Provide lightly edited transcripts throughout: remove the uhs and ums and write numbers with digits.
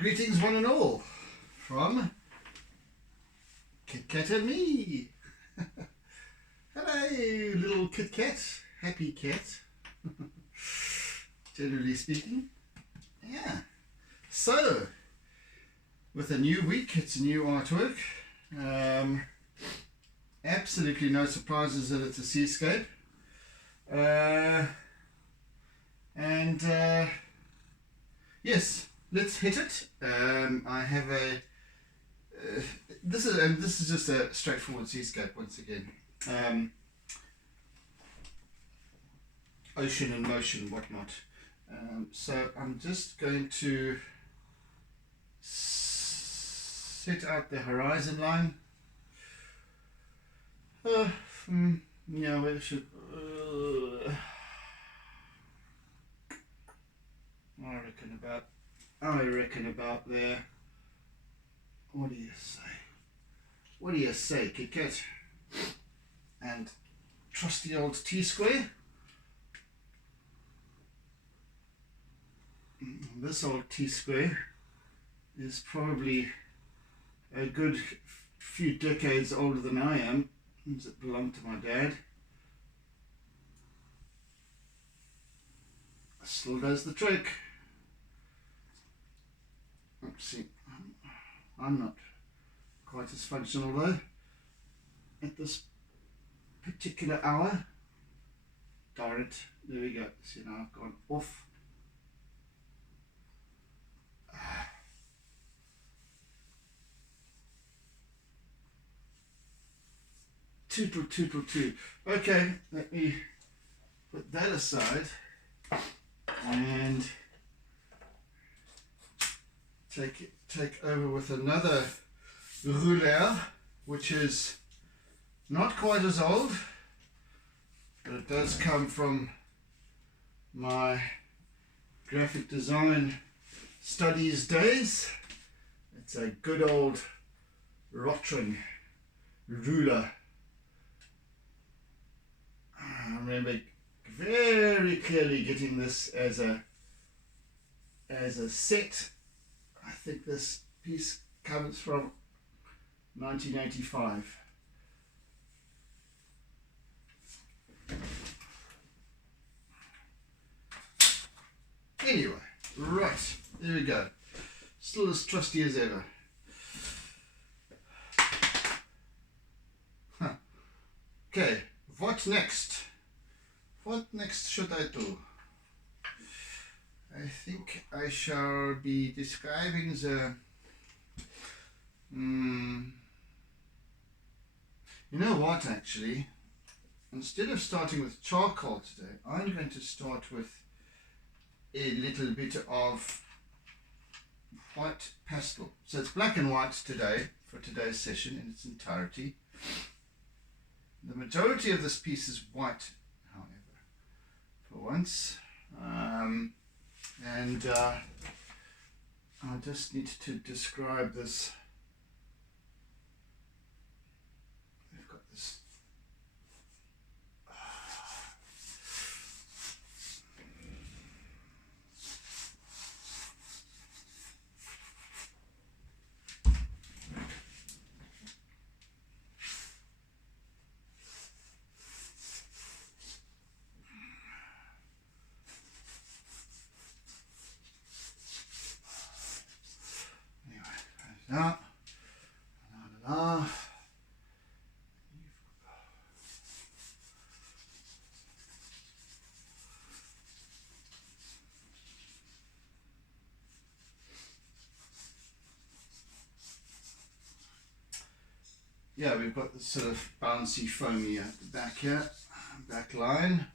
Greetings one and all from Kit Kat and me. Hello little Kit Kat, happy cat, generally speaking. Yeah, so with a new week, it's a new artwork. Absolutely no surprises that it's a seascape. Yes, let's hit it. I have a this is just a straightforward seascape once again. Ocean in motion, whatnot. So I'm just going to set out the horizon line. Yeah, where should I reckon about there. What do you say? What do you say, Kit Kat? And trusty old T-square. This old T-square is probably a good few decades older than I am. It belonged to my dad. Still does the trick. Let's see. I'm not quite as functional though at this particular hour. Darn it. There we go. See, now I've gone off. Tootle, tootle, toot. Okay, let me put that aside and take over with another rouleur, which is not quite as old, but it does come from my graphic design studies days. It's a good old Rotring ruler. I remember very clearly getting this as a set. I think this piece comes from 1985. Anyway, right, there we go. Still as trusty as ever. Okay, what next? What next should I do? I think I shall be describing the you know what, actually, instead of starting with charcoal today, I'm going to start with a little bit of white pastel. So it's black and white today for today's session in its entirety. The majority of this piece is white, however, for once. I just need to describe this. We've got this. Yeah, we've got this sort of bouncy foamy at the back here, back line.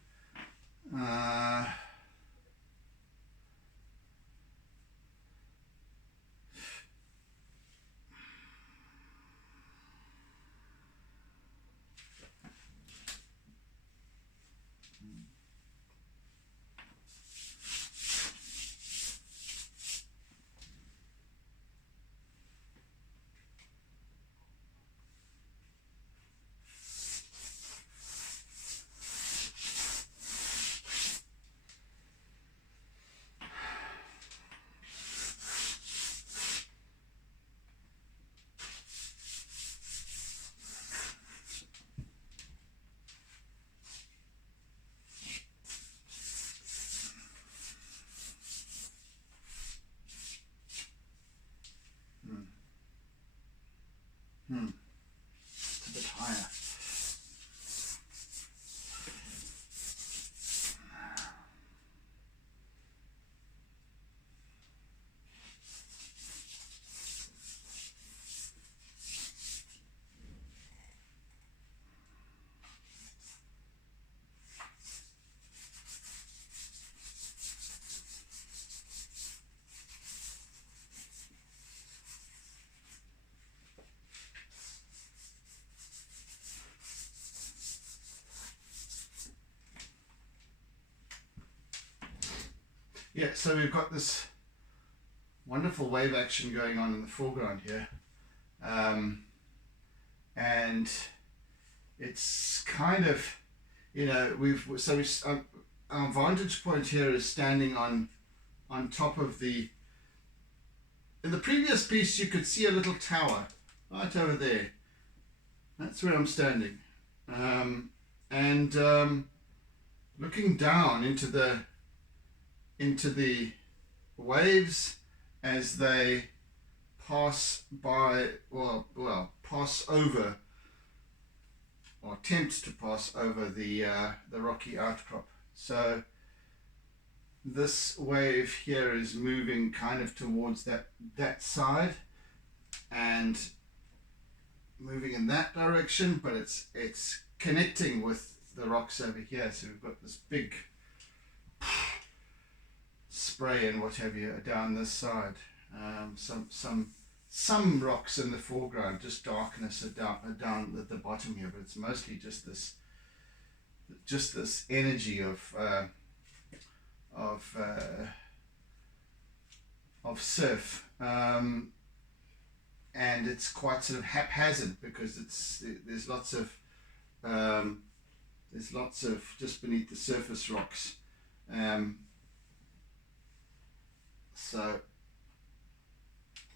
Yeah, so we've got this wonderful wave action going on in the foreground here, and it's kind of, you know, our vantage point here is standing on top of the. In the previous piece, you could see a little tower right over there. That's where I'm standing, and looking down into the waves as they pass by, pass over, or attempt to pass over the rocky outcrop. So this wave here is moving kind of towards that side and moving in that direction, but it's connecting with the rocks over here. So we've got this big spray and what have you down this side. Some rocks in the foreground, just darkness are down at the bottom here, but it's mostly just this energy of surf, and it's quite sort of haphazard because there's lots of just beneath the surface rocks, so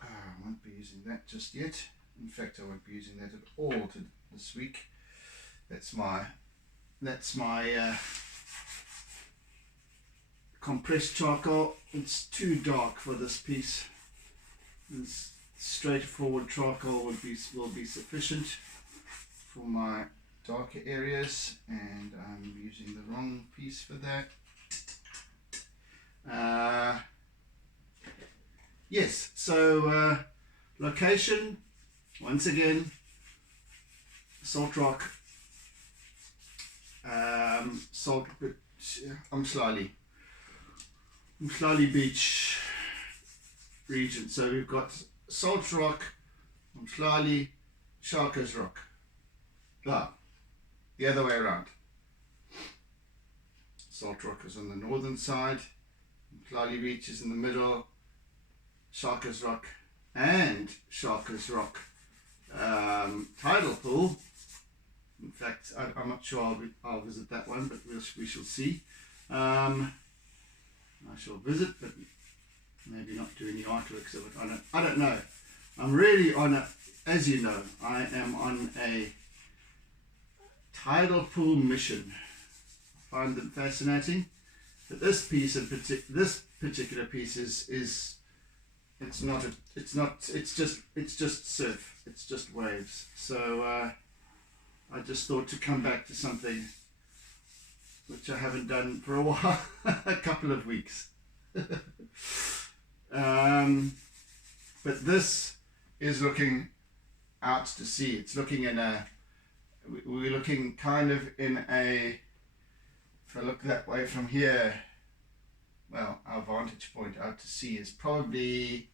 I won't be using that just yet. In fact, I won't be using that at all this week. That's my compressed charcoal. It's too dark for this piece. This straightforward charcoal will be sufficient for my darker areas, and I'm using the wrong piece for that. Yes, so location, once again, salt rock, Umhlali beach region. So we've got salt rock, Umhlali, Sharkers rock. The other way around. Salt rock is on the northern side, Umhlali beach is in the middle, Sharkers rock and Sharkers rock tidal pool. In fact, I'm not sure I'll visit that one, but we shall see. I shall visit, but maybe not do any artworks of it. I don't know. I'm really as you know, I am on a tidal pool mission. I find them fascinating. But this piece this particular piece is it's just surf. It's just waves. So I just thought to come back to something which I haven't done for a while, a couple of weeks. But this is looking out to sea. It's looking we're looking kind of in a, if I look that way from here, well, our vantage point out to sea is probably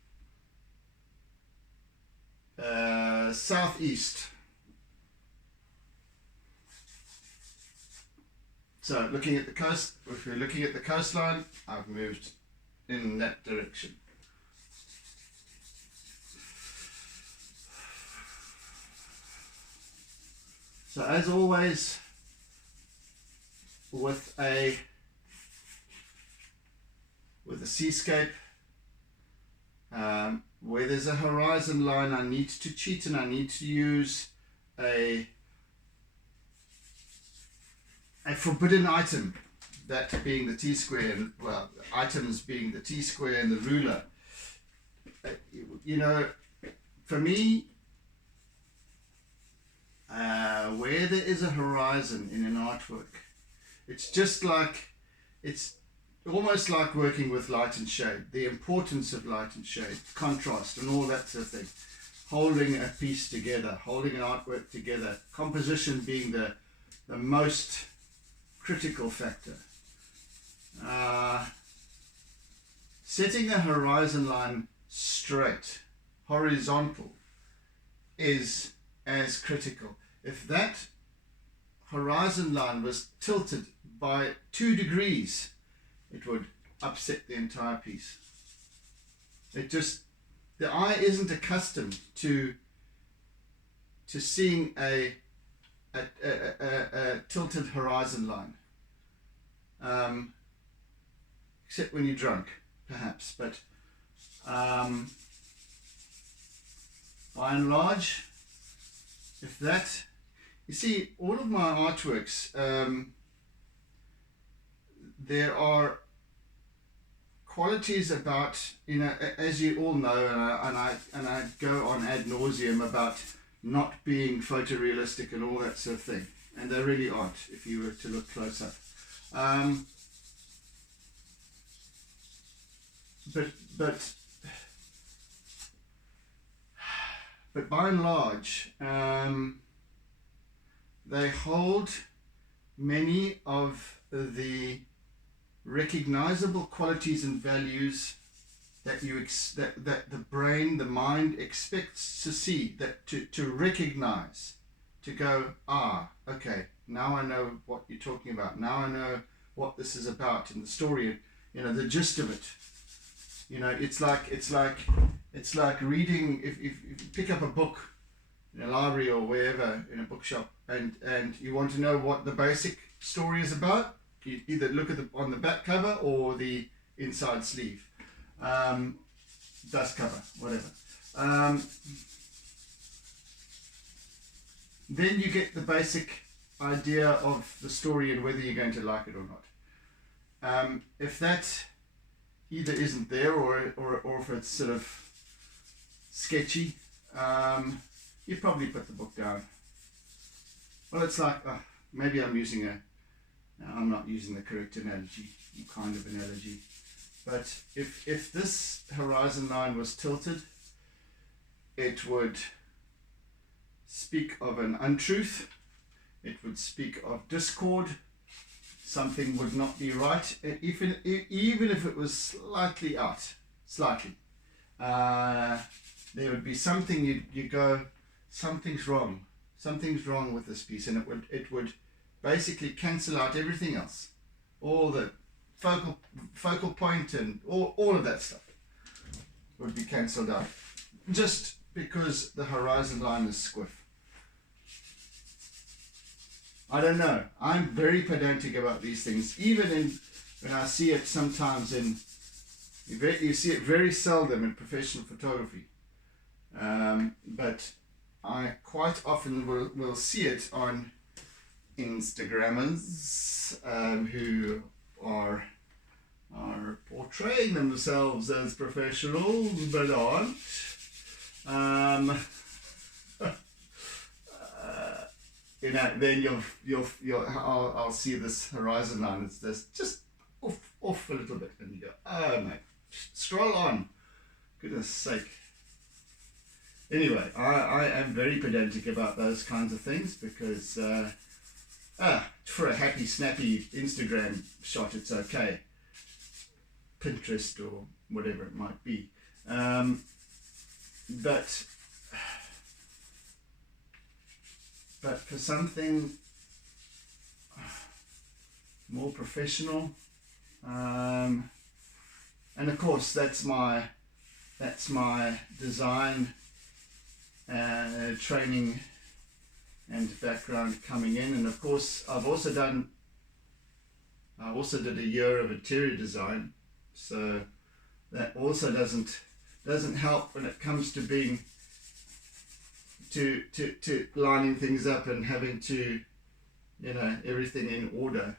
southeast. So looking at the coast, if we're looking at the coastline, I've moved in that direction. So as always, with a seascape, where there's a horizon line, I need to cheat and I need to use a forbidden item, that being the T-square, and well, items being the T-square and the ruler. You know, for me, where there is a horizon in an artwork, it's almost like working with light and shade, the importance of light and shade, contrast and all that sort of thing, holding a piece together, holding an artwork together, composition being the most critical factor. Setting the horizon line straight, horizontal, is as critical. If that horizon line was tilted by 2 degrees, it would upset the entire piece. It just, the eye isn't accustomed to seeing a tilted horizon line, except when you're drunk, perhaps. But by and large, if that, you see, all of my artworks, there are qualities about, you know, as you all know, and I go on ad nauseum about not being photorealistic and all that sort of thing, and they really aren't if you were to look close up. But by and large, they hold many of the recognizable qualities and values that that the brain, the mind expects to see, that to recognize, to go, ah, okay, now I know what you're talking about. Now I know what this is about in the story. You know, the gist of it. You know, it's like reading. If you pick up a book in a library or wherever, in a bookshop, and you want to know what the basic story is about, you either look at on the back cover or the inside sleeve, dust cover, whatever. Then you get the basic idea of the story and whether you're going to like it or not. If that either isn't there or if it's sort of sketchy, you probably put the book down. Well, it's like, maybe I'm not using the correct analogy, kind of analogy. But if this horizon line was tilted, it would speak of an untruth, it would speak of discord, something would not be right, even if it was slightly out, there would be something you go, something's wrong with this piece, and it would basically cancel out everything else, all the focal point and all of that stuff would be cancelled out, just because the horizon line is squiff. I don't know. I'm very pedantic about these things, even when I see it sometimes you see it very seldom in professional photography, but I quite often will see it on Instagrammers who are portraying themselves as professionals but aren't. You know, then I'll see this horizon line. It's just off a little bit, and you go, oh mate, stroll on, goodness sake. Anyway, I am very pedantic about those kinds of things because for a happy, snappy Instagram shot, it's okay. Pinterest or whatever it might be. But for something more professional, and of course that's my design training and background coming in, and of course I also did a year of interior design, so that also doesn't help when it comes to being to lining things up and having to, you know, everything in order,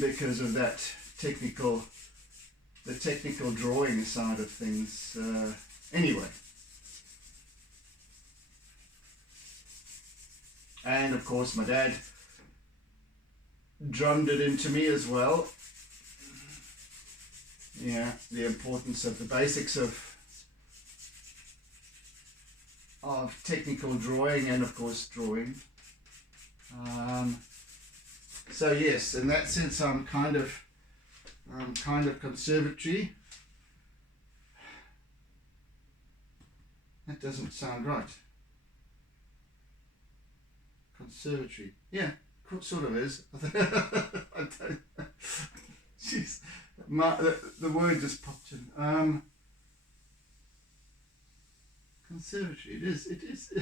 because of that technical drawing side of things. Anyway, and of course my dad drummed it into me as well. Yeah, the importance of the basics of technical drawing and of course drawing. So yes, in that sense I'm kind of conservatory. That doesn't sound right. Conservatory. Yeah, sort of is. I don't. Jeez, the word just popped in. Conservatory. It is.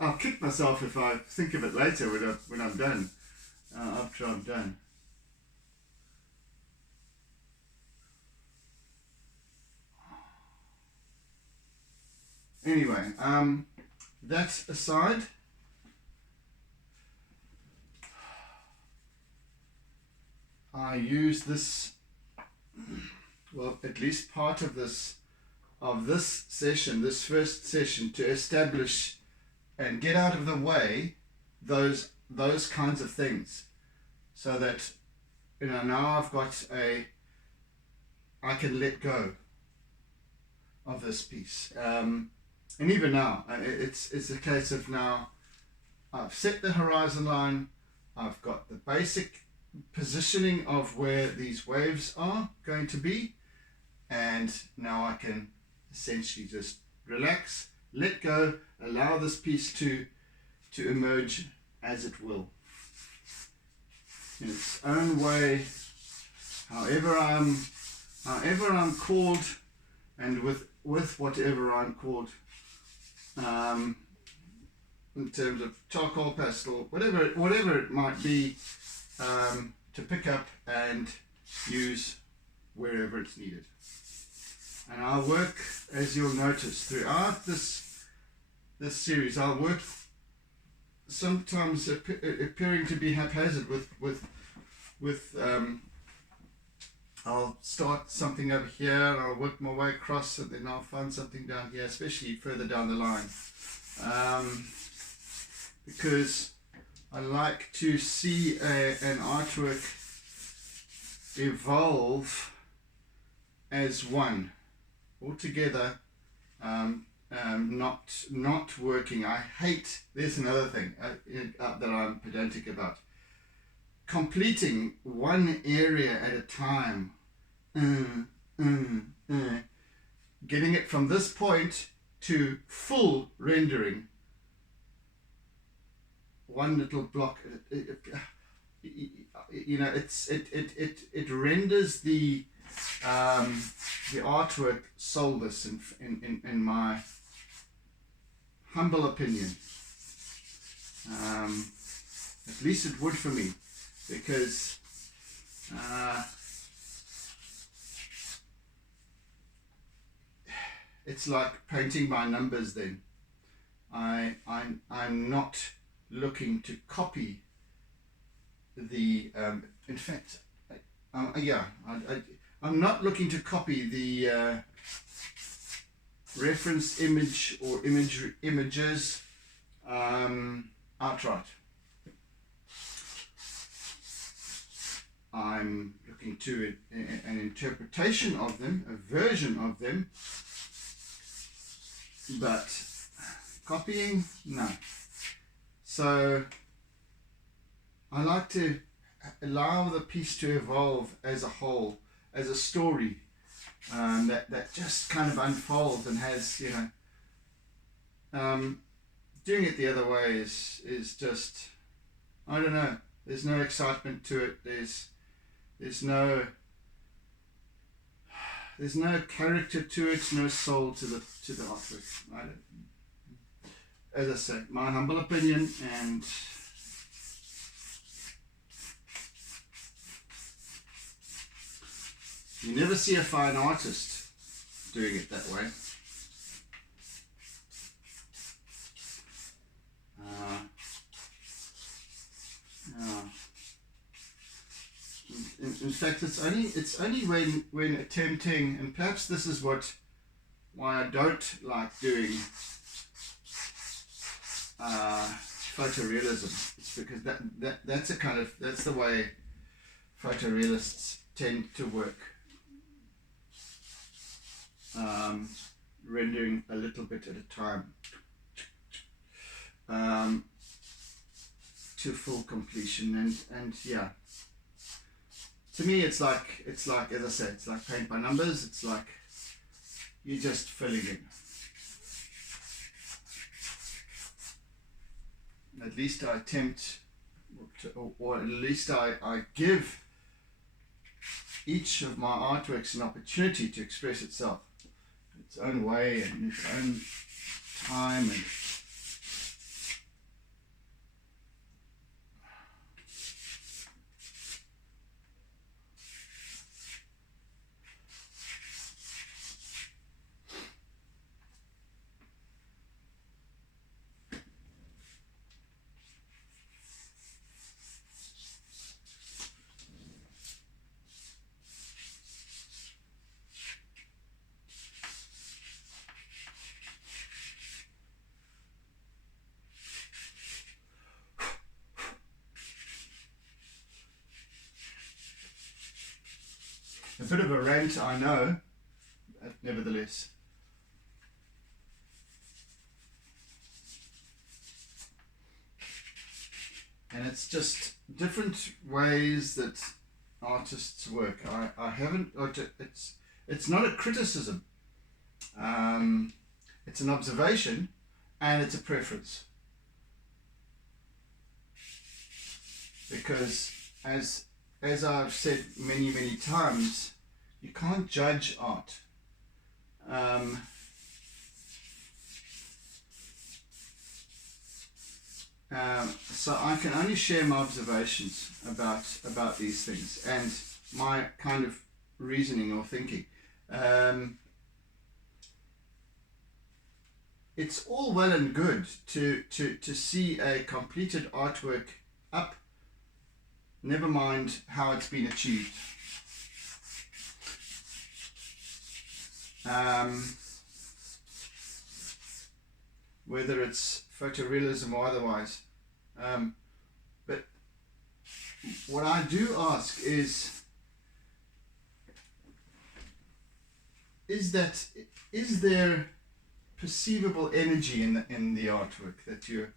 I'll kick myself if I think of it later when I'm done. After I'm done. Anyway, that aside, I use this, well, at least part of this session, this first session, to establish and get out of the way those kinds of things, so that now I can let go of this piece. And even now, it's a case of now I've set the horizon line, I've got the basic positioning of where these waves are going to be, and now I can essentially just relax, let go, allow this piece to emerge as it will, in its own way, however I'm called, and with whatever I'm called, in terms of charcoal, pastel, whatever it might be, to pick up and use wherever it's needed. And I'll work, as you'll notice, throughout this series, I'll work sometimes appearing to be haphazard with I'll start something over here, I'll work my way across, and then I'll find something down here, especially further down the line, because I like to see an artwork evolve as one, altogether, not working. I hate, there's another thing that I'm pedantic about, completing one area at a time, getting it from this point to full rendering, one little block. It renders the artwork soulless, in my humble opinion. At least it would for me, because it's like painting by numbers. Then I'm not looking to copy the in fact I'm not looking to copy the reference image or images outright. I'm looking to an interpretation of them, a version of them, but copying, no. So I like to allow the piece to evolve as a whole, as a story, that just kind of unfolds and has, doing it the other way is just, I don't know, there's no excitement to it, there's no character to it, no soul to the artwork. As I said, my humble opinion, and you never see a fine artist doing it that way. In fact, it's only when attempting, and perhaps this is why I don't like doing photorealism. It's because that's the way photorealists tend to work, rendering a little bit at a time, to full completion, and yeah. To me, it's like, as I said, it's like paint by numbers. It's like you're just filling in. At least I attempt, or at least I give each of my artworks an opportunity to express itself in its own way and in its own time. And a bit of a rant, I know, but nevertheless. And it's just different ways that artists work. I haven't, it's not a criticism. It's an observation and it's a preference. Because as I've said many, many times, you can't judge art. So I can only share my observations about these things and my kind of reasoning or thinking. It's all well and good to see a completed artwork up, never mind how it's been achieved. Whether it's photorealism or otherwise. But what I do ask is there perceivable energy in the artwork that you're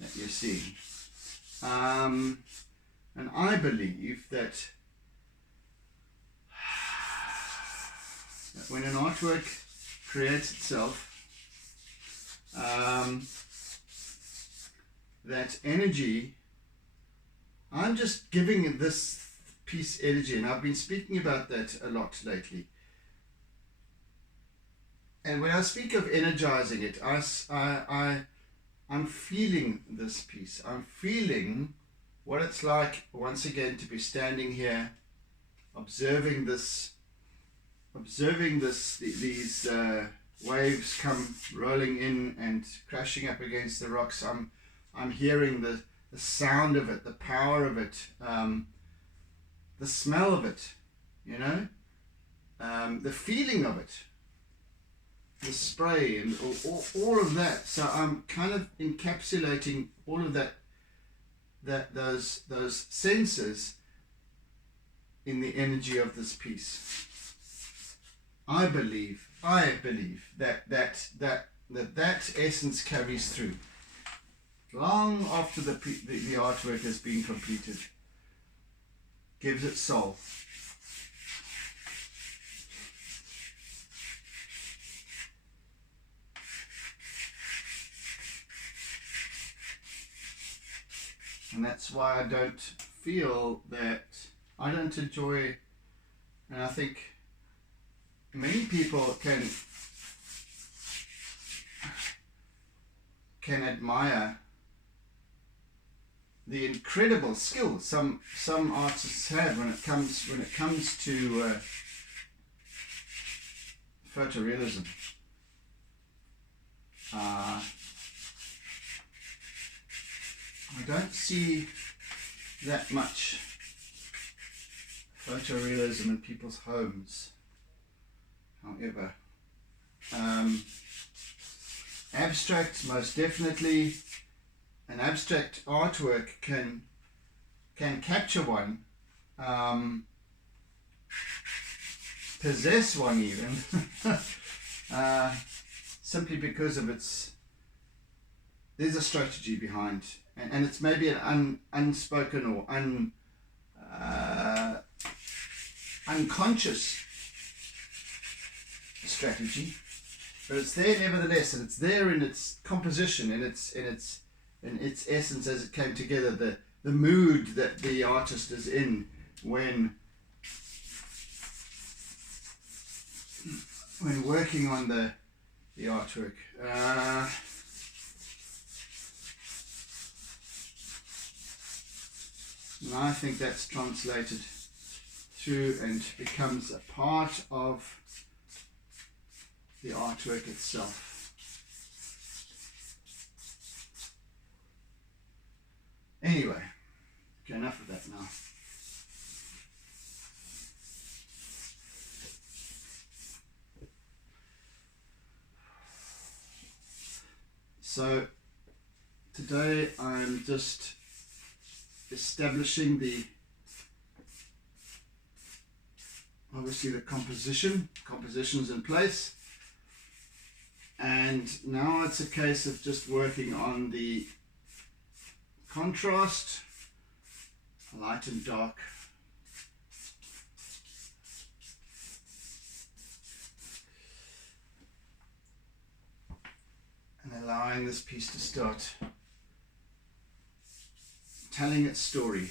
seeing? And I believe that when an artwork creates itself, that energy, I'm just giving this piece energy, and I've been speaking about that a lot lately. And when I speak of energizing it, I'm feeling this piece. I'm feeling what it's like, once again, to be standing here, observing these waves come rolling in and crashing up against the rocks. I'm hearing the sound of it, the power of it, the smell of it, you know, the feeling of it, the spray and all of that. So I'm kind of encapsulating all of those senses in the energy of this piece. I believe that essence carries through long after the artwork has been completed, gives it soul. And that's why I don't feel that, I don't enjoy, and I think many people can admire the incredible skill some artists have when it comes to photorealism. I don't see that much photorealism in people's homes. However, abstract, most definitely, an abstract artwork can capture one, possess one even, simply because of there's a strategy behind, and it's maybe an unspoken or unconscious strategy, but it's there nevertheless, and it's there in its composition, in its essence as it came together, the mood that the artist is in when when working on the artwork. And I think that's translated through and becomes a part of the artwork itself. Anyway, okay, enough of that now. So today I'm just establishing obviously the composition's in place, and now it's a case of just working on the contrast, light and dark. And allowing this piece to start telling its story.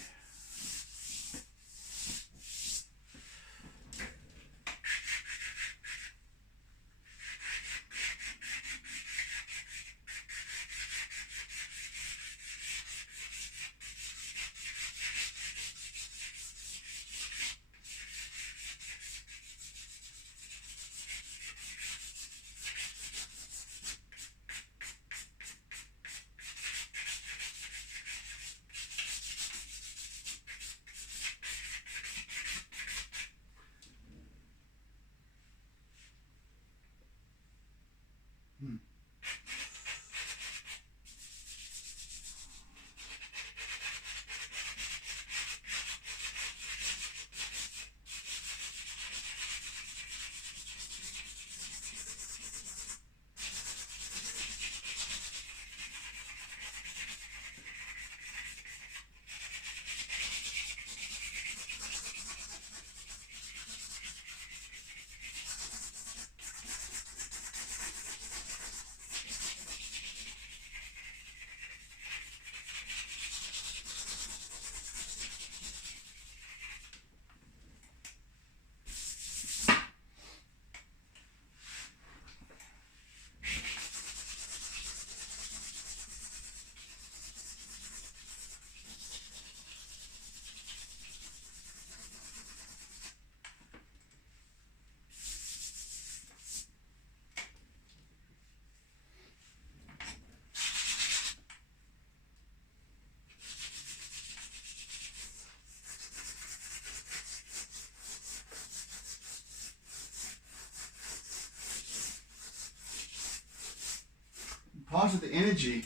Part of the energy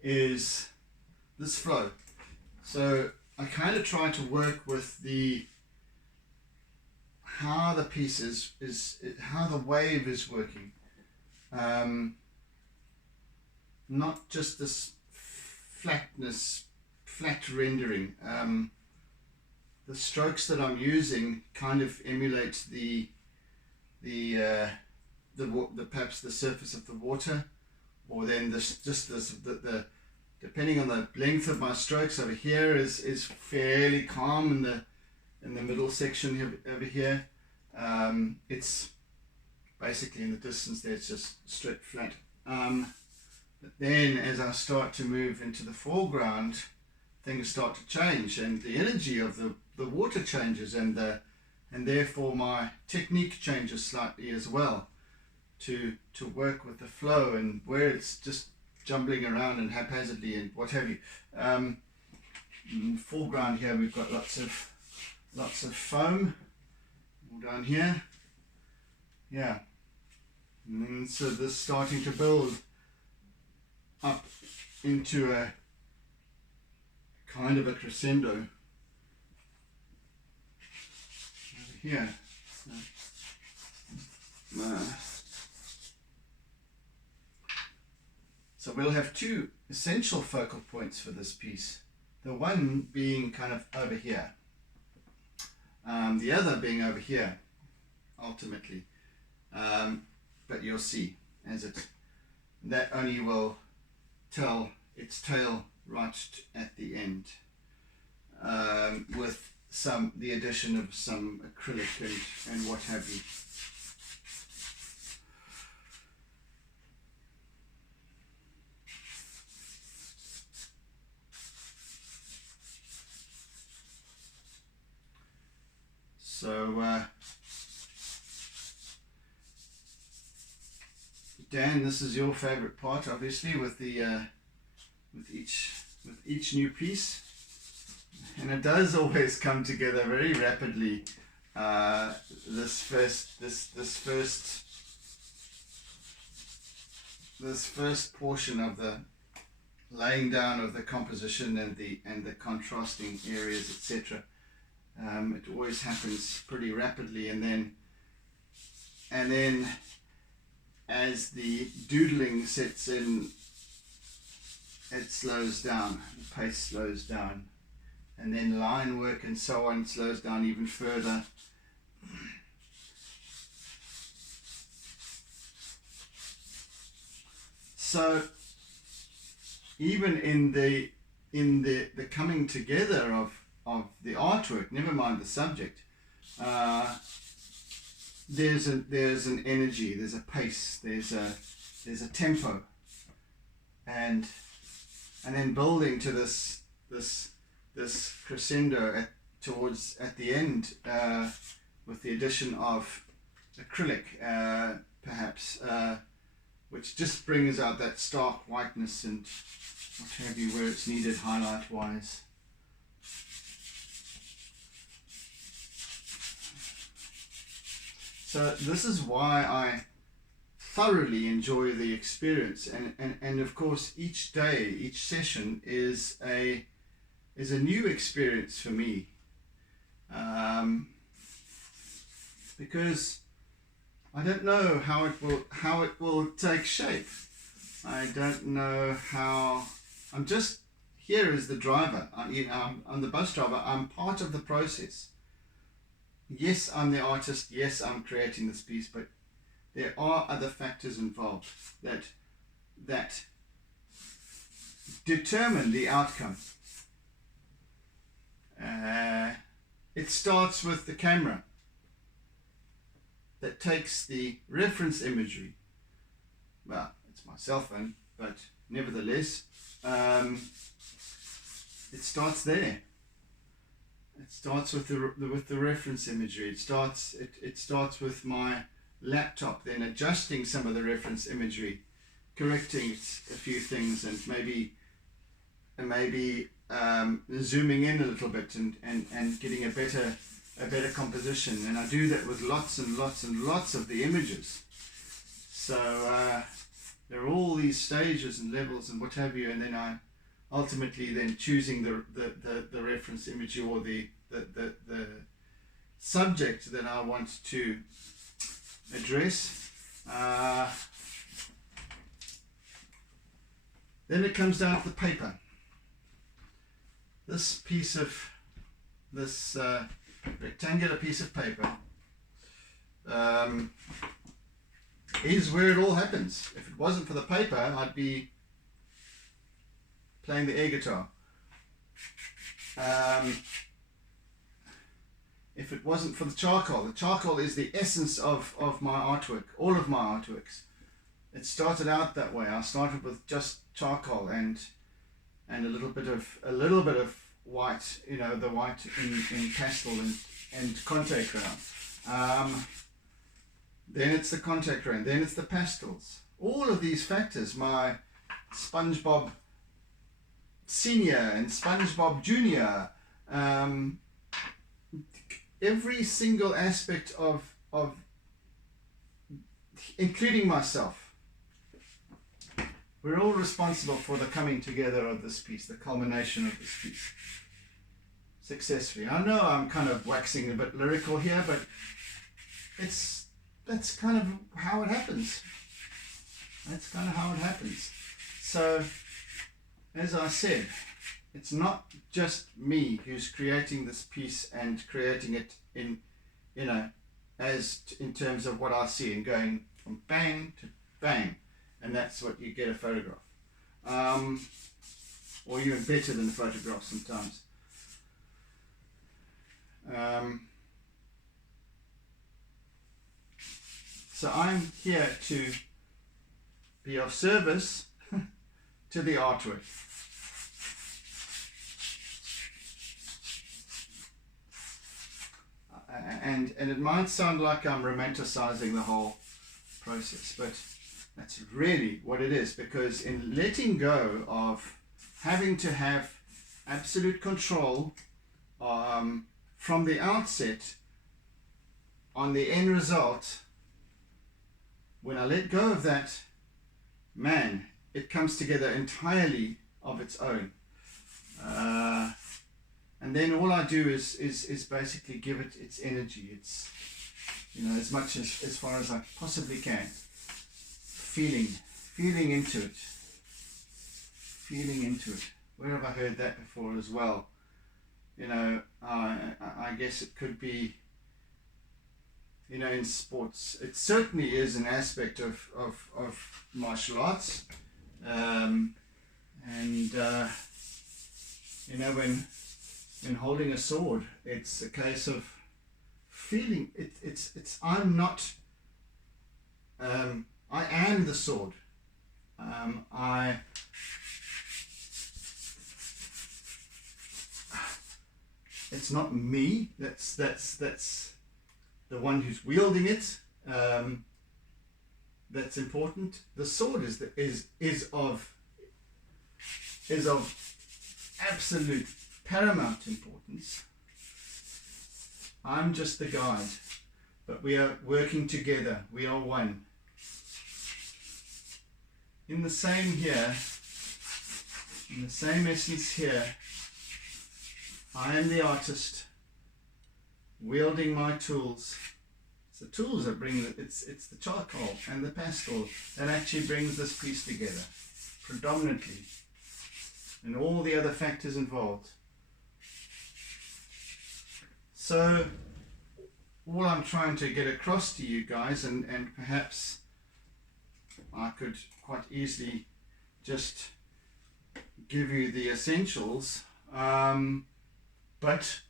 is this flow. So I kind of try to work with how the piece is how the wave is working. Not just this flat rendering. The strokes that I'm using kind of emulate perhaps the surface of the water. Or then the depending on the length of my strokes over here is fairly calm in the middle section over here. It's basically in the distance there, it's just straight flat. But then as I start to move into the foreground, things start to change, and the energy of the water changes, and therefore my technique changes slightly as well. To work with the flow and where it's just jumbling around and haphazardly and what have you. In the foreground here we've got lots of foam all down here. Yeah, and so this is starting to build up into a kind of a crescendo over here. So we'll have two essential focal points for this piece. The one being kind of over here. The other being over here, ultimately. But you'll see, that only will tell its tale right at the end. With the addition of some acrylic and what have you. So Dan, this is your favorite part, obviously, with the with each new piece, and it does always come together very rapidly. This first portion of the laying down of the composition and the contrasting areas, etc. It always happens pretty rapidly, and then as the doodling sets in, it slows down, the pace slows down, and then line work and so on slows down even further. So even in the coming together of the artwork, never mind the subject, there's an energy, there's a pace, there's a tempo, and then building to this crescendo at the end, with the addition of acrylic, perhaps, which just brings out that stark whiteness and what have you where it's needed highlight wise. So this is why I thoroughly enjoy the experience, and of course each day, each session is a new experience for me, because I don't know how it will take shape. I don't know how. I'm just here as the driver. I'm the bus driver. I'm part of the process. Yes, I'm the artist. Yes, I'm creating this piece, but there are other factors involved that determine the outcome. It starts with the camera that takes the reference imagery. Well, it's my cell phone, but nevertheless, it starts there. It starts with the reference imagery. It starts with my laptop, then adjusting some of the reference imagery, correcting a few things, and maybe zooming in a little bit and getting a better composition. And I do that with lots and lots and lots of the images. So there are all these stages and levels and what have you, and then I ultimately then choosing the reference image or the subject that I want to address. Then it comes down to the paper. This rectangular piece of paper is where it all happens. If it wasn't for the paper, I'd be playing the air guitar. If it wasn't for the charcoal is the essence of my artwork, all of my artworks. It started out that way. I started with just charcoal and a little bit of white, the white in pastel and contact ground. Then it's the contact ground, then it's the pastels. All of these factors, my SpongeBob Senior and SpongeBob Junior, every single aspect of including myself, we're all responsible for the coming together of this piece, the culmination of this piece, successfully. I know I'm kind of waxing a bit lyrical here, but that's kind of how it happens. That's kind of how it happens. So, as I said, it's not just me who's creating this piece and creating it in terms of what I see and going from bang to bang, and that's what you get a photograph, or even better than a photograph sometimes. So I'm here to be of service to the artwork. and it might sound like I'm romanticizing the whole process, but that's really what it is, because in letting go of having to have absolute control from the outset on the end result, when I let go of that, man, it comes together entirely of its own. And then all I do is basically give it its energy, its, as much as far as I possibly can. Feeling into it. Where have I heard that before as well? I guess it could be, in sports. It certainly is an aspect of martial arts. When holding a sword, it's a case of feeling it. I'm not. I am the sword. It's not me. That's the one who's wielding it. That's important. The sword is of absolute paramount importance. I'm just the guide, but we are working together. We are one. In the same here, in the same essence here, I am the artist, wielding my tools. It's the tools that bring it's the charcoal and the pastel that actually brings this piece together, predominantly, and all the other factors involved. So all I'm trying to get across to you guys, and perhaps I could quite easily just give you the essentials, but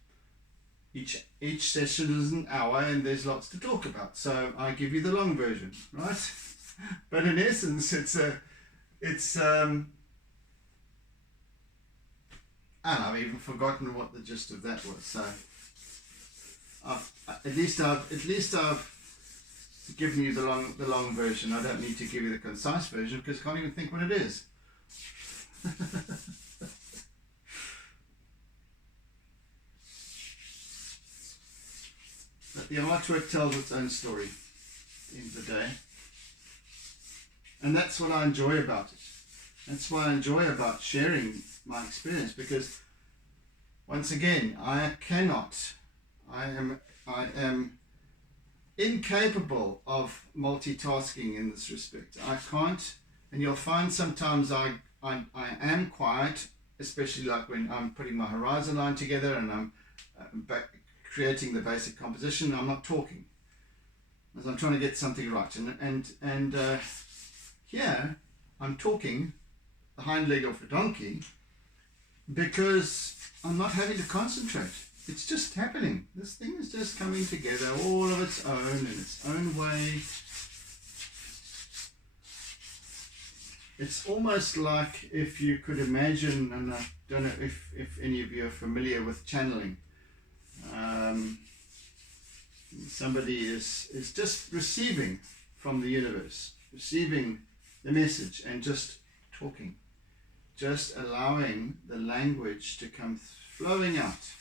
each session is an hour and there's lots to talk about, so I give you the long version, right? But in essence, and I've even forgotten what the gist of that was. So at least I've given you the long version. I don't need to give you the concise version because I can't even think what it is. But the artwork tells its own story at the end of the day. And that's what I enjoy about it. That's what I enjoy about sharing my experience, because once again, I am incapable of multitasking in this respect. I can't, and you'll find sometimes I am quiet, especially like when I'm putting my horizon line together and I'm creating the basic composition. I'm not talking as I'm trying to get something right, and here I'm talking the hind leg of a donkey because I'm not having to concentrate. It's just happening. This thing is just coming together all of its own in its own way. It's almost like if you could imagine, and I don't know if any of you are familiar with channeling. Somebody is just receiving from the universe, receiving the message and just talking, just allowing the language to come flowing out.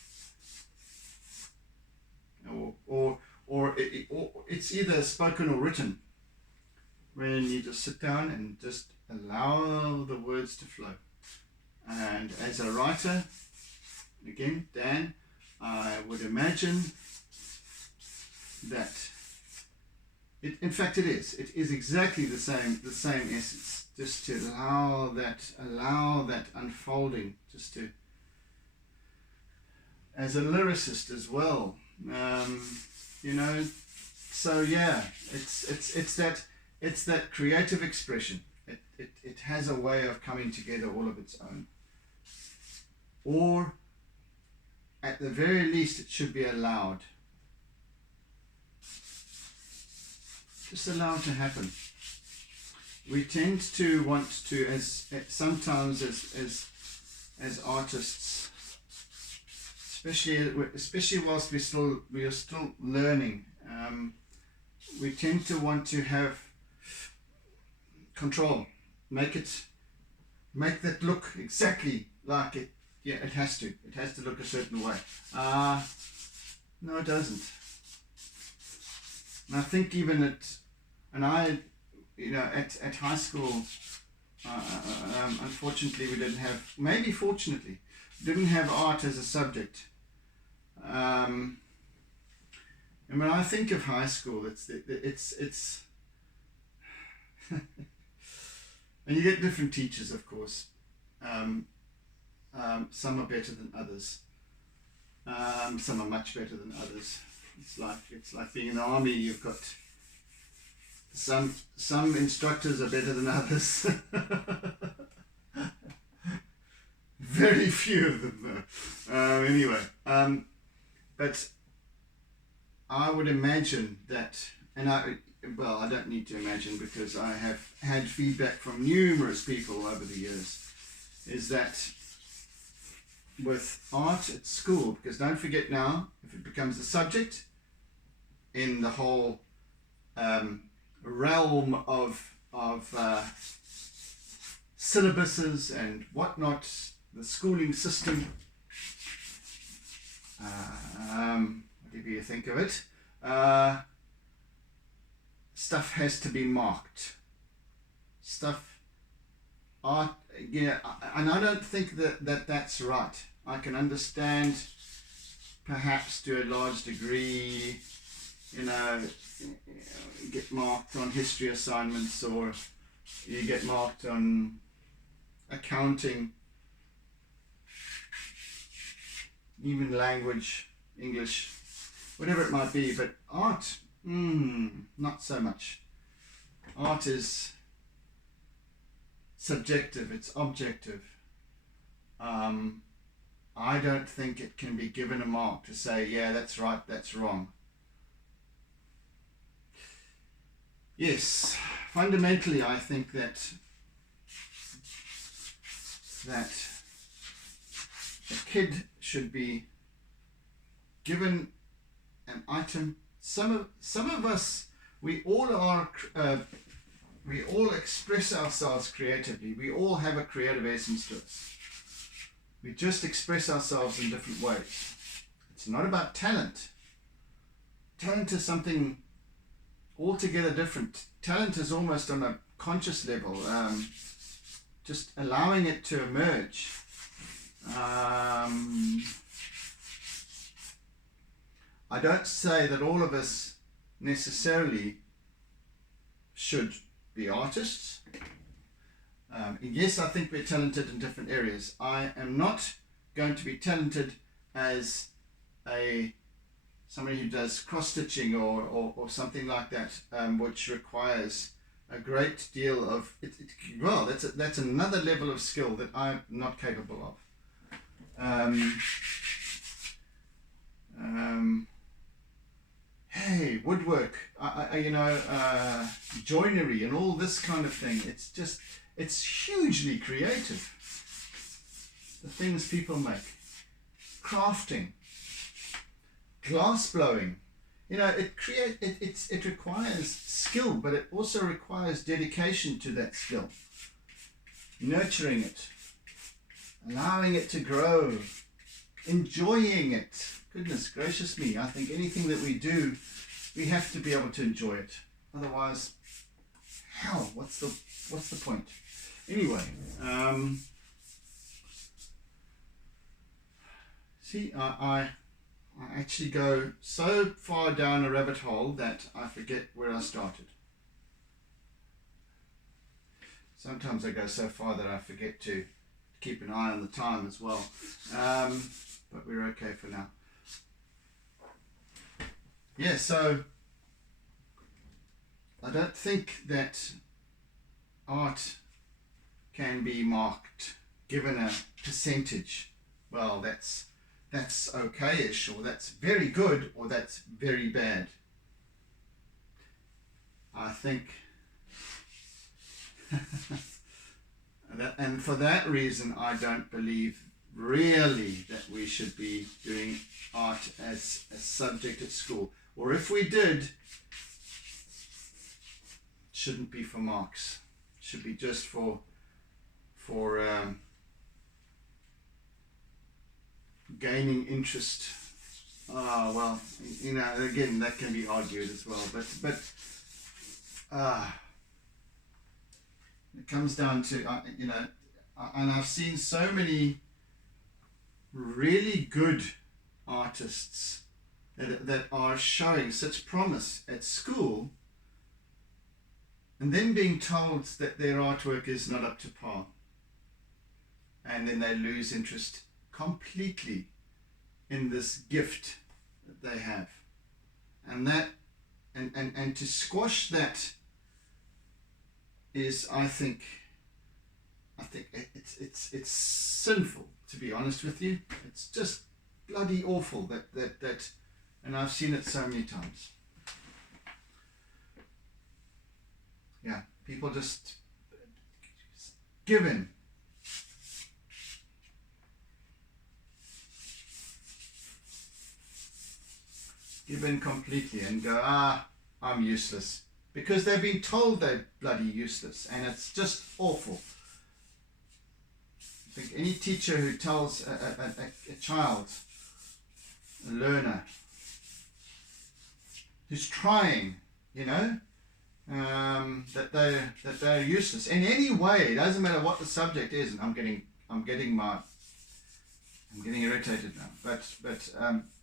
Or it's either spoken or written, when you just sit down and just allow the words to flow. And as a writer, again, Dan, I would imagine that in fact it is exactly the same essence, just to allow that unfolding, just to, as a lyricist as well, so yeah, it's that creative expression. It has a way of coming together all of its own, or at the very least it should be allowed. Just allow it to happen. We tend to want to, sometimes as artists, especially whilst we are still learning. We tend to want to have control, make that look exactly like it. Yeah, it has to look a certain way. No, it doesn't. And I think even at high school, unfortunately we didn't have, maybe fortunately, didn't have art as a subject. And when I think of high school, it's and you get different teachers, of course. Some are better than others. Some are much better than others. It's like being in the army. You've got some instructors are better than others. Very few of them, though. Anyway, but I would imagine that, and I don't need to imagine because I have had feedback from numerous people over the years, is that with art at school, because don't forget now, if it becomes a subject in the whole realm of syllabuses and whatnot, the schooling system, whatever you think of it, stuff has to be marked. Art, yeah, and I don't think that's right. I can understand, perhaps to a large degree, get marked on history assignments, or you get marked on accounting, even language, English, whatever it might be. But art, not so much. Art is subjective, it's objective. I don't think it can be given a mark to say, yeah, that's right, that's wrong. Yes, fundamentally I think that a kid should be given an item. Some of us, we all express ourselves creatively. We all have a creative essence to us. We just express ourselves in different ways. It's not about talent. Talent is something altogether different. Talent is almost on a conscious level, just allowing it to emerge. I don't say that all of us necessarily should be artists. Yes, I think we're talented in different areas. I am not going to be talented as somebody who does cross-stitching or something like that, which requires a great deal of well, that's another level of skill that I'm not capable of. Hey, woodwork, joinery and all this kind of thing. It's hugely creative. The things people make, crafting, glass blowing. It requires skill, but it also requires dedication to that skill. Nurturing it, allowing it to grow, enjoying it. Goodness gracious me, I think anything that we do, we have to be able to enjoy it. Otherwise, hell, what's the point? Anyway, see, I actually go so far down a rabbit hole that I forget where I started. Sometimes I go so far that I forget to keep an eye on the time as well. But we're okay for now. Yeah, so I don't think that art can be marked, given a percentage. Well, that's okay-ish, or that's very good, or that's very bad. I think, and for that reason, I don't believe really that we should be doing art as a subject at school. Or if we did, it shouldn't be for marks. It should be just for gaining interest. Oh, well, you know, again, that can be argued as well. But it comes down to, you know, and I've seen so many really good artists that are showing such promise at school, and then being told that their artwork is not up to par, and then they lose interest completely in this gift that they have, and that and to squash that is, I think it's sinful, to be honest with you. It's just bloody awful that and I've seen it so many times. Yeah, people just give in. Give in completely and go, I'm useless. Because they've been told they're bloody useless, and it's just awful. I think any teacher who tells a child, a learner, who's trying, you know, that they're useless in any way. It doesn't matter what the subject is. And I'm getting irritated now. But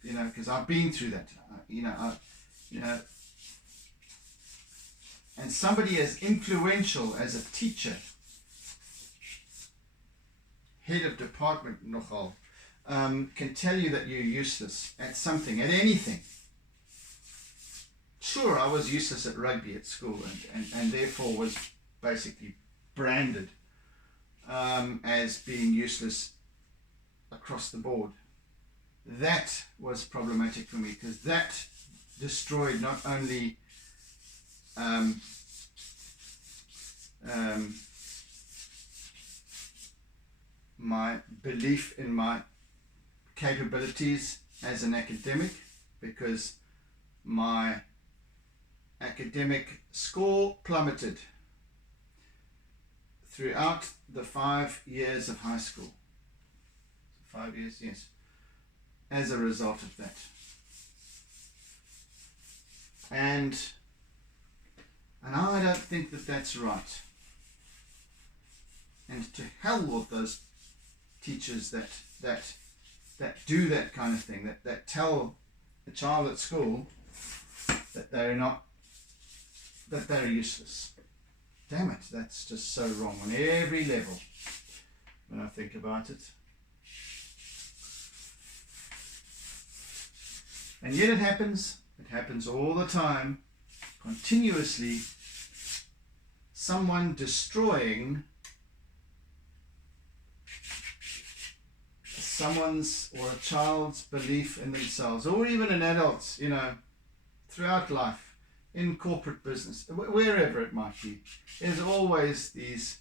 you know, because I've been through that. You know, and somebody as influential as a teacher, head of department nogal, can tell you that you're useless at something, at anything. Sure, I was useless at rugby at school, and therefore was basically branded as being useless across the board. That was problematic for me, because that destroyed not only my belief in my capabilities as an academic, because my academic score plummeted throughout the 5 years of high school. 5 years, yes, as a result of that. And I don't think that that's right. And to hell with those teachers that do that kind of thing, that tell a child at school that they're useless. Damn it, that's just so wrong on every level when I think about it. And yet it happens all the time, continuously, someone destroying someone's or a child's belief in themselves, or even an adult's, you know, throughout life, in corporate business, wherever it might be. There's always these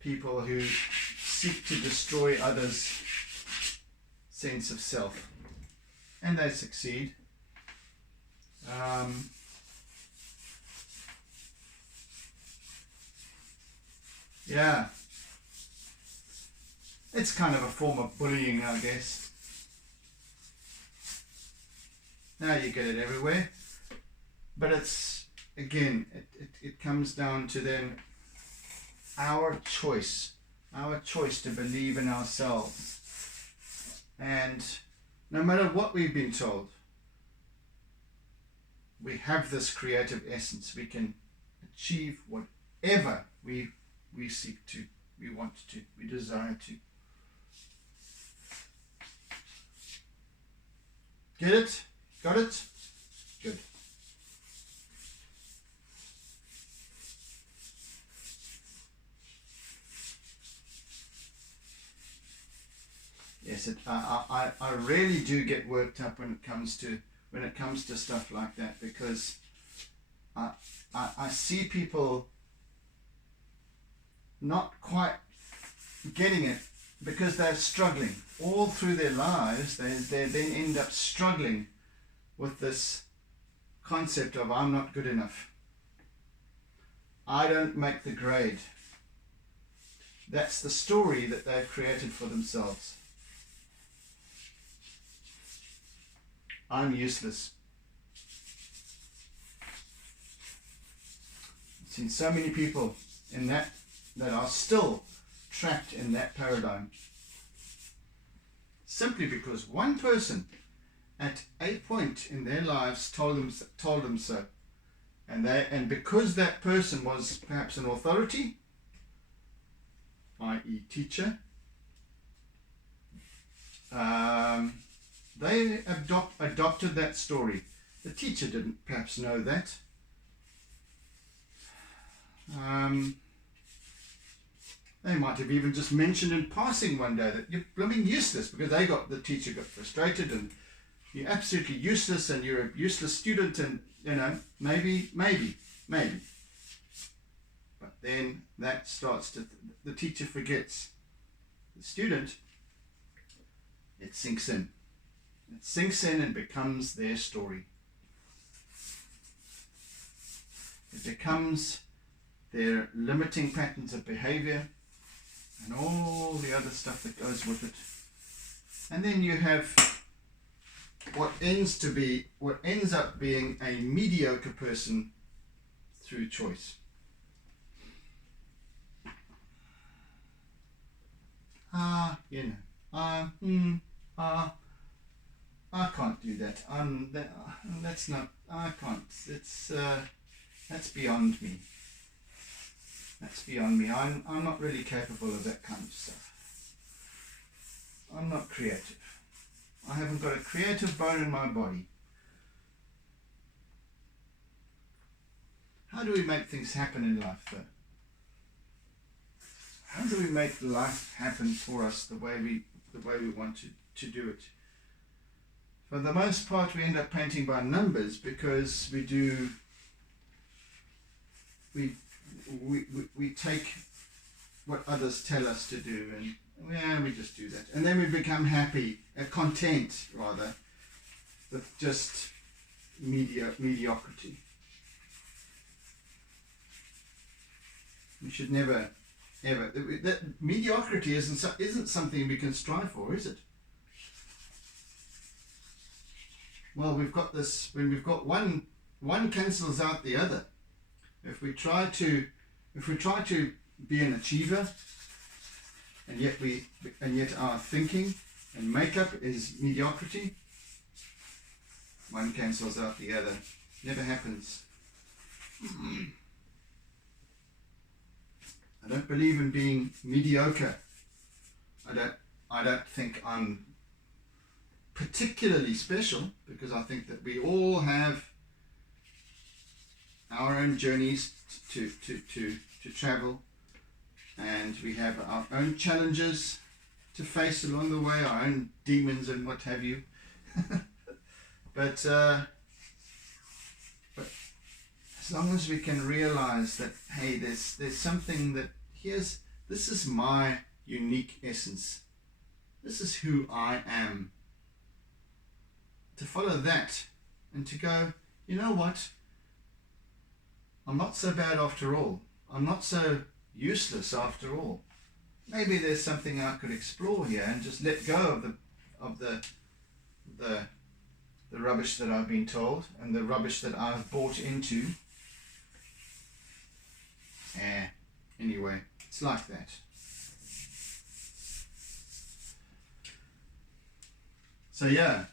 people who seek to destroy others' sense of self, and they succeed. Yeah, it's kind of a form of bullying, I guess. Now you get it everywhere, but it's, again, it comes down to then our choice to believe in ourselves. And no matter what we've been told, we have this creative essence. We can achieve whatever we seek to, we want to, we desire to. Get it? Got it? Good. Yes, I really do get worked up when it comes to stuff like that, because I see people not quite getting it because they're struggling all through their lives, they then end up struggling with this concept of I'm not good enough. I don't make the grade. That's the story that they've created for themselves. I'm useless. I've seen so many people in that are still trapped in that paradigm. Simply because one person at a point in their lives told them so. And because that person was perhaps an authority, i.e. teacher, they adopted that story. The teacher didn't perhaps know that. They might have even just mentioned in passing one day that you're blooming useless, because the teacher got frustrated and you're absolutely useless and you're a useless student, and maybe. But then that starts the teacher forgets. The student, it sinks in. It sinks in and becomes their story. It becomes their limiting patterns of behavior and all the other stuff that goes with it. And then you have what ends up being a mediocre person through choice. I can't do that. That's not. I can't. That's beyond me. That's beyond me. I'm not really capable of that kind of stuff. I'm not creative. I haven't got a creative bone in my body. How do we make things happen in life, though? How do we make life happen for us the way we want to do it? For the most part, we end up painting by numbers because we take what others tell us to do, and we just do that, and then we become content rather, with just mediocrity. We should never ever. That mediocrity isn't something we can strive for, is it? Well, we've got this. When we've got one cancels out the other. If we try to be an achiever, and yet our thinking and makeup is mediocrity, one cancels out the other. Never happens. I don't believe in being mediocre. I don't think I'm particularly special, because I think that we all have our own journeys to travel, and we have our own challenges to face along the way, our own demons and what have you. But as long as we can realize that, hey, there's something that this is my unique essence. This is who I am. To follow that and to go, you know what? I'm not so bad after all. I'm not so useless after all. Maybe there's something I could explore here, and just let go of the rubbish that I've been told and the rubbish that I've bought into. Anyway, it's like that. So yeah,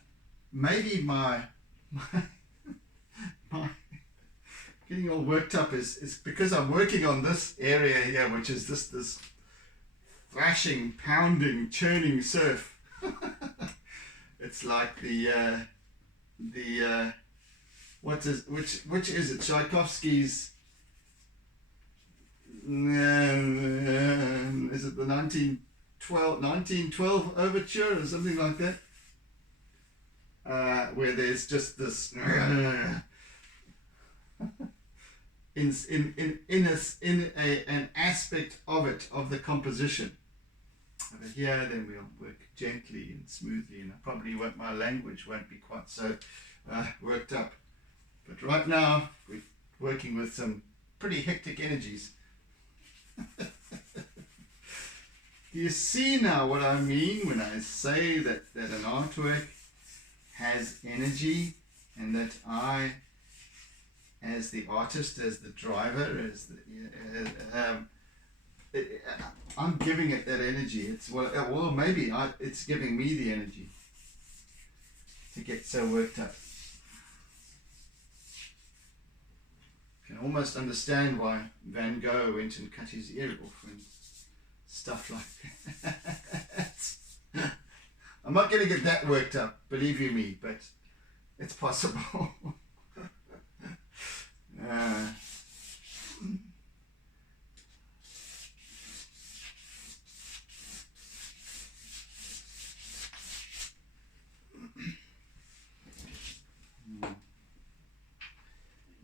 maybe my getting all worked up is because I'm working on this area here, which is this thrashing, pounding, churning surf. It's like which is it? Tchaikovsky's. Is it the 1912 overture or something like that? Where there's just this in an aspect of the composition, over here, then we'll work gently and smoothly, and my language won't be quite so worked up. But right now, we're working with some pretty hectic energies. Do you see now what I mean when I say that an artwork has energy, and that I, as the artist, as the driver, I'm giving it that energy. It's it's giving me the energy to get so worked up. You can almost understand why Van Gogh went and cut his ear off and stuff like that. I'm not going to get that worked up, believe you me, but it's possible.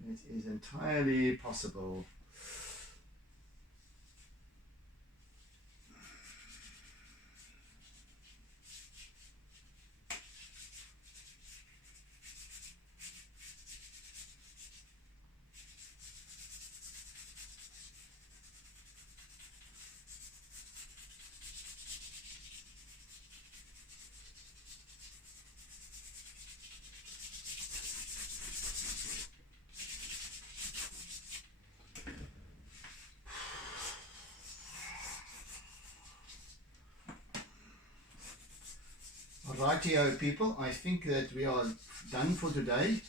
It is entirely possible. Rightio people, I think that we are done for today.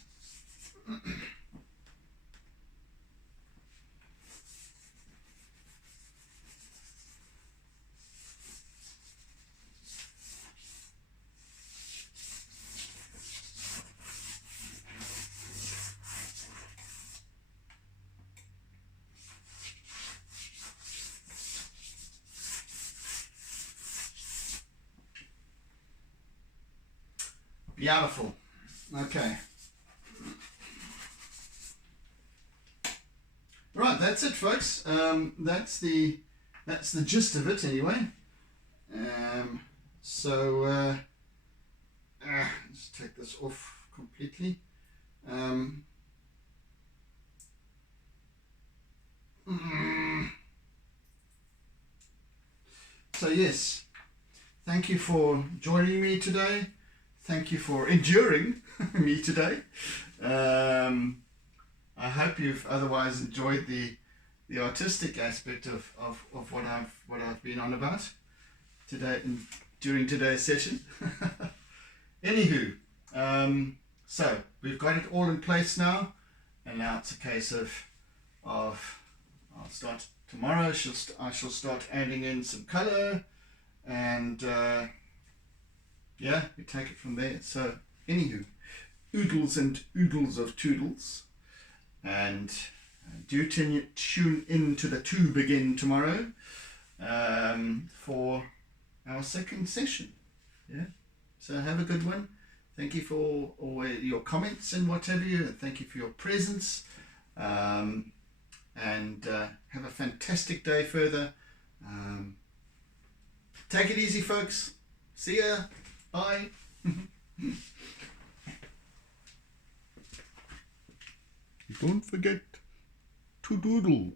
Beautiful. Okay. Right, that's it, folks. That's the gist of it, anyway. Let's take this off completely. So yes, thank you for joining me today. Thank you for enduring me today. I hope you've otherwise enjoyed the artistic aspect of what I've been on about today during today's session. Anywho, so we've got it all in place now, and now it's a case of I'll start tomorrow. I shall start adding in some color, and yeah, we take it from there. So anywho, oodles and oodles of toodles, and do tune in to the tube again tomorrow for our second session. Yeah, so have a good one. Thank you for all your comments and whatever you, and thank you for your presence, and have a fantastic day further. Take it easy, folks. See ya. Bye. Don't forget to doodle.